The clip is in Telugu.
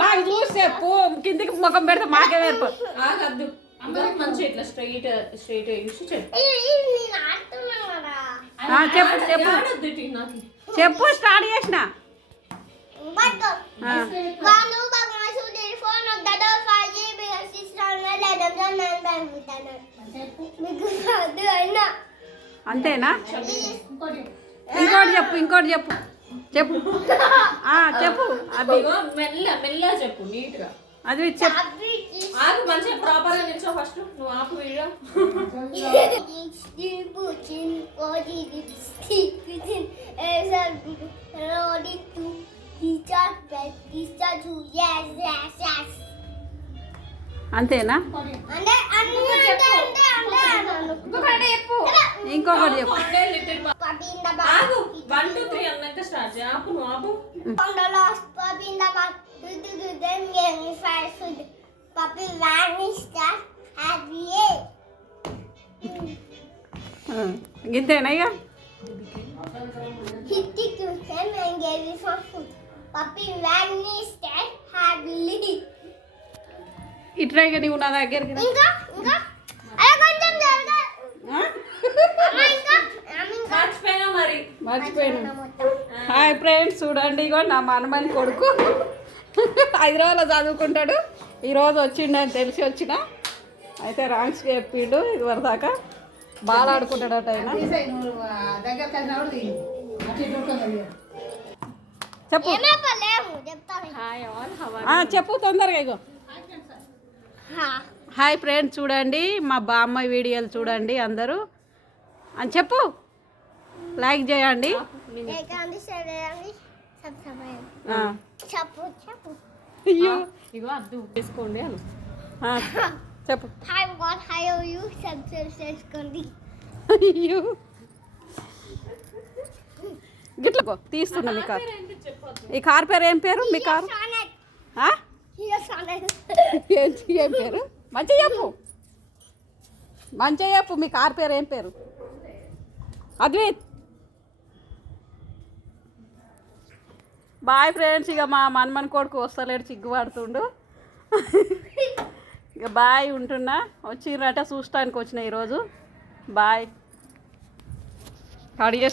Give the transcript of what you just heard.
నాకు చూసి చెప్పు, కిందికి ముఖం పెడితే మాకే వేర్పు. ఇట్లా స్ట్రైట్ స్ట్రైట్ చెప్పు చెప్పు చెప్పు, స్టార్ట్ చేసిన. అంతేనా? ఇంకోటి చెప్పు, ఇంకోటి చెప్పు చెప్పు చెప్పు. అది మెల్ల మెల్ల చెప్పు, నీట్ గా. అది చెప్పు. ఆగు, మంచిగా ప్రాపర్ గా నిల్చో. ఫస్ట్ నువ్వు ఆపు వీడియో. అంతేనా? ఇంకొకటి చెప్పు. ఆగు, 1 2 3 అన్నాక స్టార్ట్ చేయి. ఆపు, నువ్వు ఆపు. ఇంతేనా ఇక? ఇట్లా ఇక నువ్వు నా దగ్గరికి మర్చిపోయాను. హాయ్ ఫ్రెండ్స్, చూడండి ఇగో నా మనమని కొడుకు హైదరాబాద్లో చదువుకుంటాడు. ఈరోజు వచ్చిండని తెలిసి వచ్చిన. అయితే రాంగ్స్ చెప్పిండు ఇది వరదాకా. బాగా ఆడుకుంటాడట ఆయన. చెప్పు చెప్పు తొందరగా. ఇగో హాయ్ ఫ్రెండ్స్, చూడండి మా బామ్మ వీడియోలు చూడండి అందరూ అని చెప్పు. లైక్ చేయండి. ఇగో అద్దు తీసుకోండి అను. చెప్పు. అయ్యో గిట్ల తీస్తున్నా. మీ కార్, ఈ కార్ పేరు ఏం పేరు? మీ కారు ఏం పేరు? మంచిగా చెప్పు, మంచిగా చెప్పు. మీ కార్ పేరు ఏం పేరు? అద్విత్. Boy friends. ఇక మా మనమని కొడుకు వస్తలేడు, సిగ్గుపడుతుండు. ఇక బాయ్, ఉంటున్నా. వచ్చిర్రట చూస్తానికి వచ్చిన ఈరోజు. బాయ్. కడిగేసి